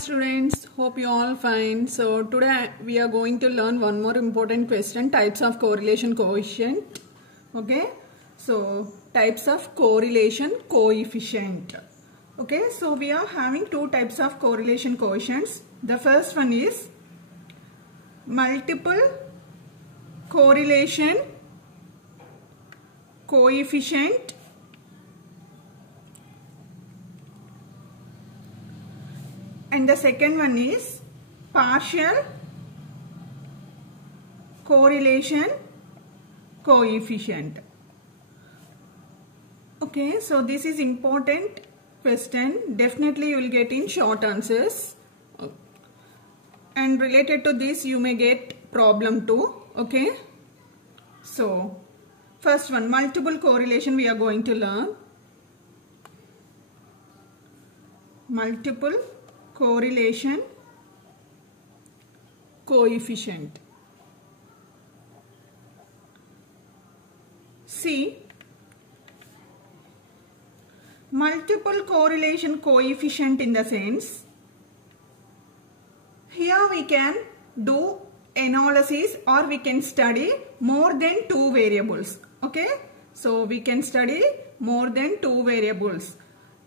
Students, hope you all fine. So today we are going to learn one more important question, types of correlation coefficient. Okay, so types of correlation coefficient. Okay, so we are having two types of correlation coefficients. The first one is multiple correlation coefficient, and the second one is partial correlation coefficient. Okay, so this is important question. Definitely you will get in short answers. And related to this you may get problem too. Okay. So first one, multiple correlation we are going to learn. Multiple correlation coefficient. See, multiple correlation coefficient in the sense, here we can do analysis or we can study more than two variables. Okay, so we can study more than two variables.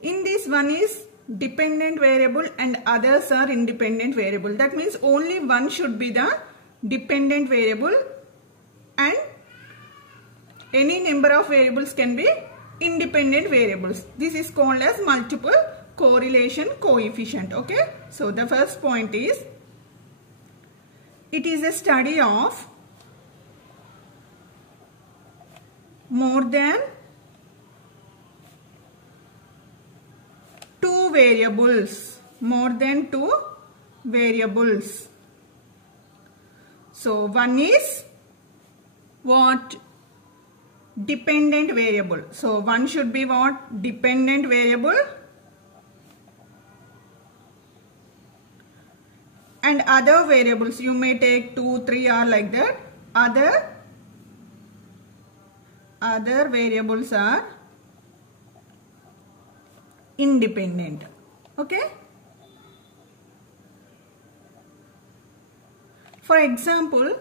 In this, one is dependent variable and others are independent variable. That means only one should be the dependent variable and any number of variables can be independent variables. This is called as multiple correlation coefficient. Okay, so the first point is, it is a study of more than two variables. More than two variables. So one is what? Dependent variable. So one should be what? Dependent variable. And other variables, you may take 2, 3 or like that. Other variables are independent. Okay. For example,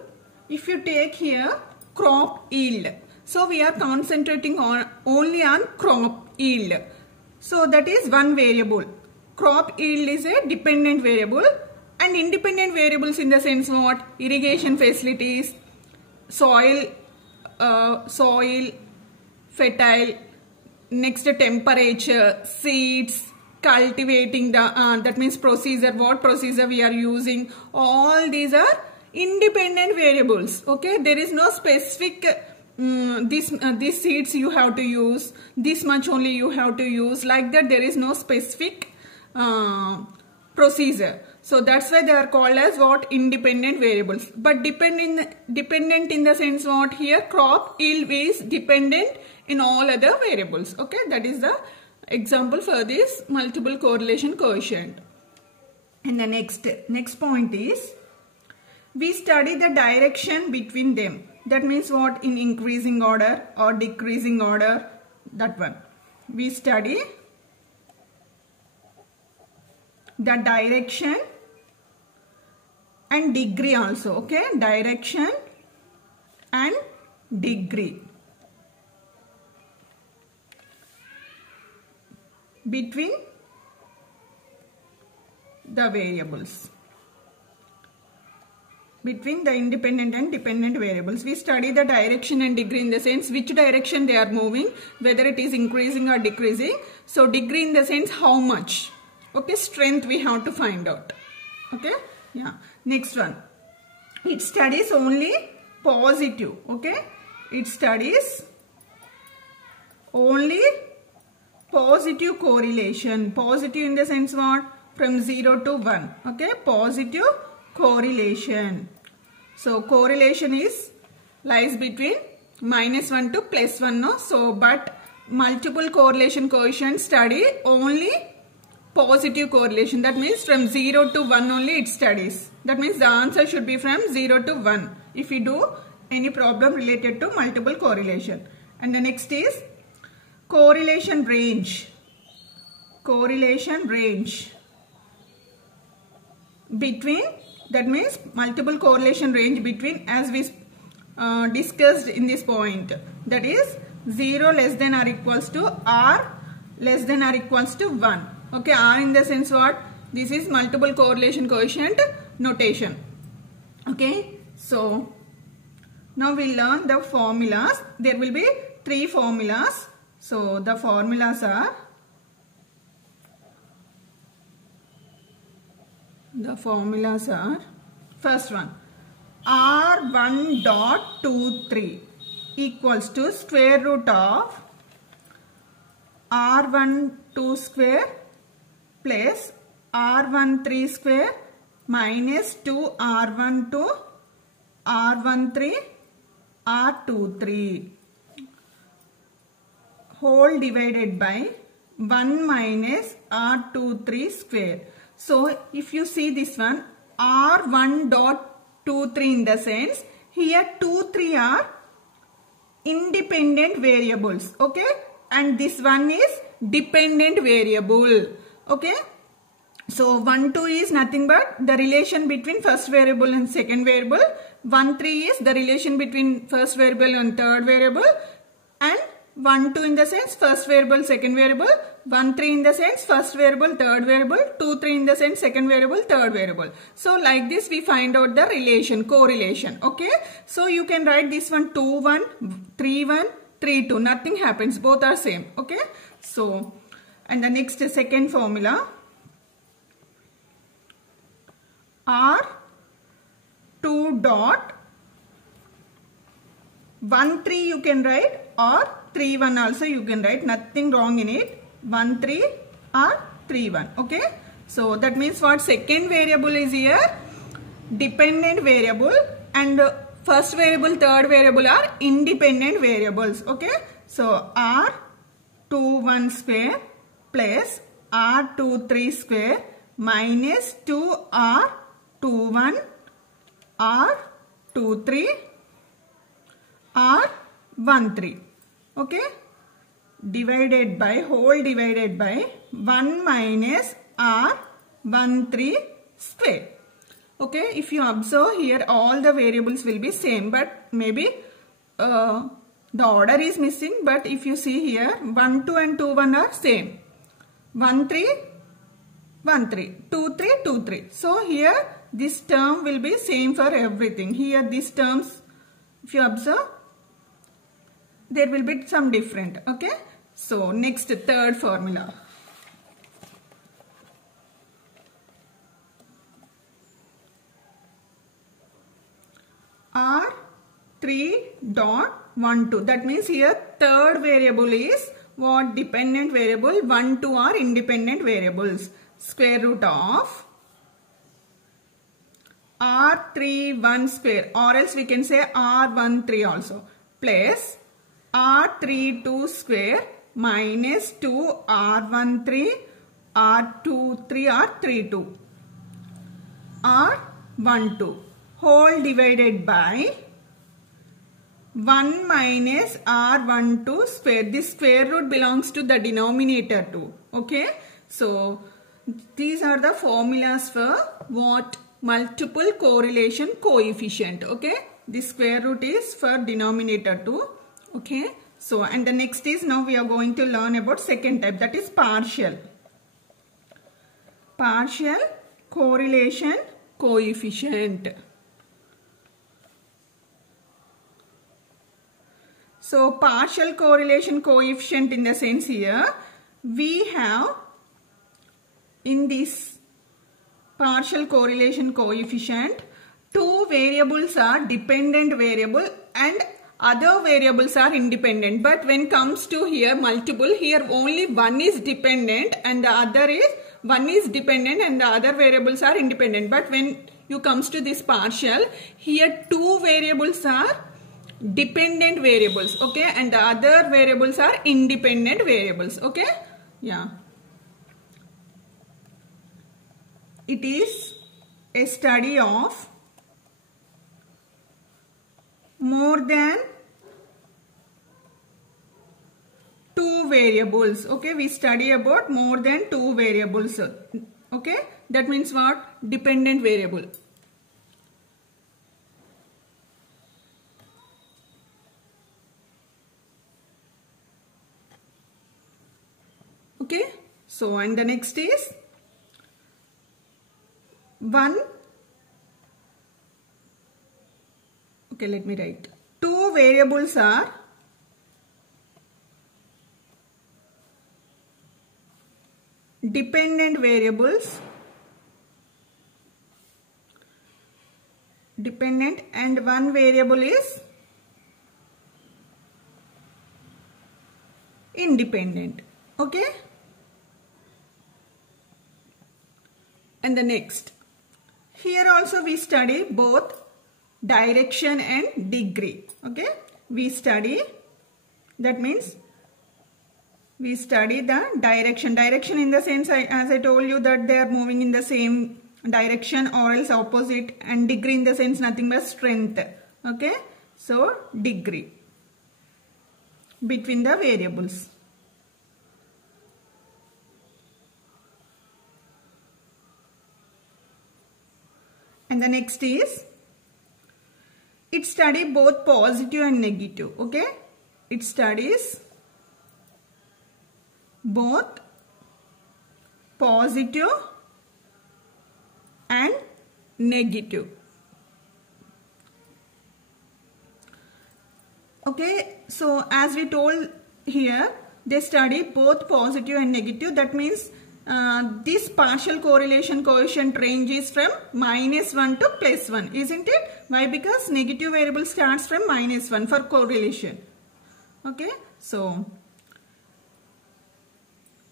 if you take here crop yield. So we are concentrating on only on crop yield. So that is one variable. Crop yield is a dependent variable. And independent variables in the sense what? Irrigation facilities, soil fertile, next temperature, seeds, cultivating the that means procedure, what procedure we are using. All these are independent variables. Okay, there is no specific these seeds you have to use, this much only you have to use, like that. There is no specific procedure. So that's why they are called as what? Independent variables. But dependent in the sense what? Here crop yield is dependent in all other variables. Okay, that is the example for this multiple correlation coefficient. And the next point is, we study the direction between them. That means what? In increasing order or decreasing order, that one. We study the direction and degree also. Okay, direction and degree between the variables, between the independent and dependent variables. We study the direction and degree in the sense which direction they are moving, whether it is increasing or decreasing. So degree in the sense how much. Okay, strength we have to find out. Okay, yeah. Next one, it studies only positive. Okay, it studies only positive correlation. Positive in the sense what? From 0 to 1. Okay, positive correlation. So correlation lies between -1 to +1. No? So but multiple correlation coefficient study only positive correlation. That means from 0 to 1 only it studies. That means the answer should be from 0 to 1 if you do any problem related to multiple correlation. And the next is correlation range. Correlation range. between, that means multiple correlation range between, as we discussed in this point, that is 0 less than or equals to r less than or equals to 1. Okay, r in the sense what? This is multiple correlation coefficient notation. Okay, so now we learn the formulas. There will be 3 formulas. So the formulas are, first one, r1.23 equals to square root of r12 square plus r13 square minus 2r12 r13 r23 whole divided by 1 minus r23 square. So if you see this one, r1.23 in the sense, here 2, 3 are independent variables. Okay, and this one is dependent variable. Okay, so 1, 2 is nothing but the relation between first variable and second variable. 1, 3 is the relation between first variable and third variable, and 1, 2 in the sense first variable, second variable, 1, 3 in the sense first variable, third variable, 2, 3 in the sense second variable, third variable. So like this we find out the relation, correlation. Okay, so you can write this one 2, 1, 3, 1, 3, 2. Nothing happens, both are same. Okay, so and the next second formula, r2.13 you can write, or 3, 1 also you can write, nothing wrong in it. 1, 3 or 3, 1. Okay, so that means what? Second variable is here dependent variable, and first variable, third variable are independent variables. Okay, so r21 square plus r23 square minus 2r21 r23 r13. Okay, divided by, whole divided by 1 minus r13 square. Okay, if you observe here, all the variables will be same, but maybe the order is missing. But if you see here, 1, 2 and 2, 1 are same. 1, 3, 1, 3, 2, 3, 2, 3. So here this term will be same for everything. Here these terms, if you observe, there will be some different. Okay, so next, third formula. r3.12. That means here third variable is what? Dependent variable. 1, 2 are independent variables. Square root of r31 square, or else we can say r13 also, plus r32 square minus 2 r13 r23 r32 r12 whole divided by 1 minus r12 square. This square root belongs to the denominator too. Okay, so these are the formulas for what? Multiple correlation coefficient. Okay, this square root is for denominator too. Okay, so and the next is, now we are going to learn about second type, that is partial correlation coefficient. So partial correlation coefficient in the sense, here we have, in this partial correlation coefficient, two variables are dependent variable and other variables are independent. But when comes to here multiple, here only one is dependent and the other is, one is dependent and the other variables are independent. But when you comes to this partial, here two variables are dependent variables. Okay, and the other variables are independent variables. Okay, yeah. It is a study of more than two variables. Okay, we study about more than two variables. Okay, That means what? Dependent variable. Okay. So, and the next is 1. Okay, let me write. 2 variables are dependent variables, dependent, and 1 variable is independent. Okay. And the next, here also we study both direction and degree. Okay, we study, that means we study the direction. Direction in the sense, as I told you, that they are moving in the same direction or else opposite, and degree in the sense nothing but strength. Okay, so degree between the variables. And the next is, it study both positive and negative. Okay, it studies both positive and negative. Okay, so as we told here, they study both positive and negative. That means this partial correlation coefficient range is from -1 to +1, isn't it? Why? Because negative variable starts from -1 for correlation. Okay, so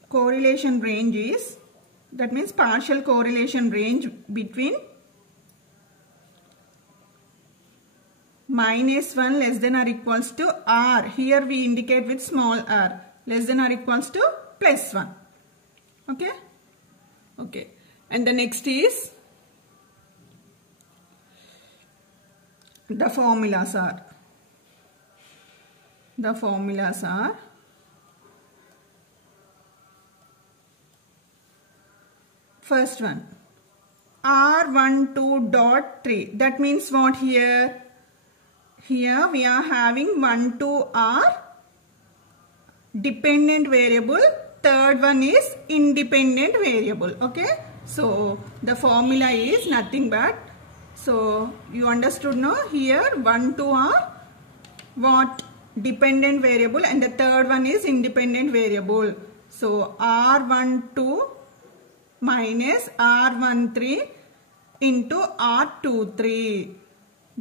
correlation range is, that means partial correlation range between -1 less than or equals to r. Here we indicate with small r, less than or equals to +1. Okay. Okay. And the next is, the formulas are, first one, R12.3. That means what here? Here we are having 1 to R dependent variable. Third one is independent variable. Okay. So the formula is nothing but, so you understood now, here 1 to R what? Dependent variable, and the third one is independent variable. So R12 minus R13 into R23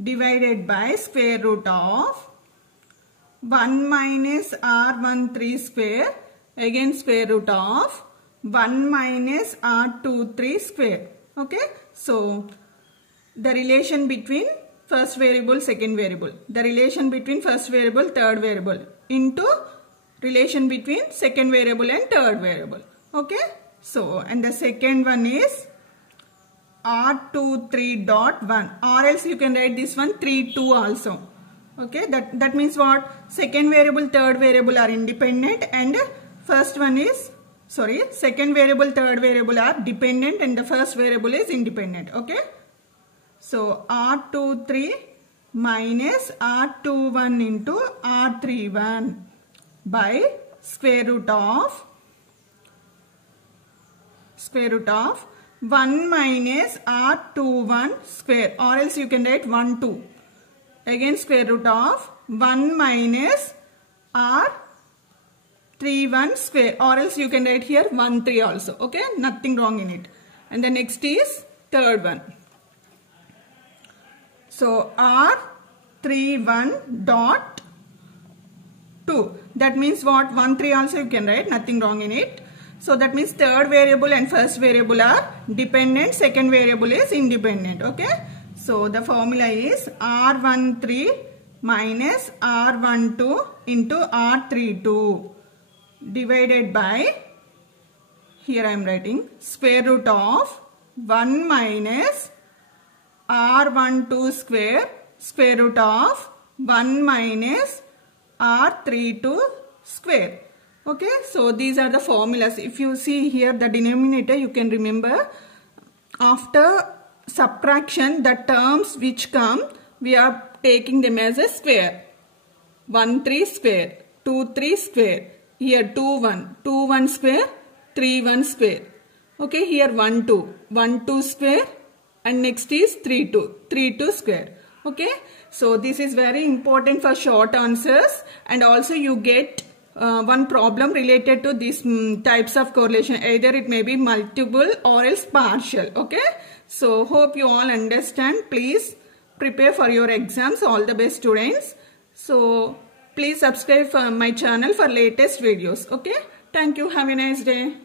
divided by square root of 1 minus R13 square, again square root of 1 minus R23 square. Okay. So the relation between first variable, second variable, the relation between first variable, third variable, into relation between second variable and third variable. Okay. So, and the second one is R23.1, or else you can write this one 32 also. Okay. That means what? Second variable, third variable are independent, and first one is, sorry, second variable, third variable are dependent, and the first variable is independent. Okay. So R23 minus R21 into R31 by square root of 1 minus R21 square, or else you can write 1 2, again square root of 1 minus R31 square, or else you can write here 1 3 also. Okay, nothing wrong in it. And the next is third one. So R31.2, that means what? 1 3 also you can write, nothing wrong in it. So that means third variable and first variable are dependent, second variable is independent. Okay. So the formula is R13 minus R12 into R32 divided by, here I am writing square root of 1 minus R12 square, square root of 1 minus R32 square. Okay, so these are the formulas. If you see here the denominator, you can remember after subtraction, the terms which come, we are taking them as a square. 1 3 square, 2 3 square, here 2 1, 2 1 square, 3 1 square. Okay, here 1 2, 1 2 square, and next is 3 2, 3 2 square. Okay, so this is very important for short answers, and also you get one problem related to these types of correlation. Either it may be multiple or else partial. Okay, so hope you all understand. Please prepare for your exams. All the best, students. So please subscribe for my channel for latest videos. Okay, thank you. Have a nice day.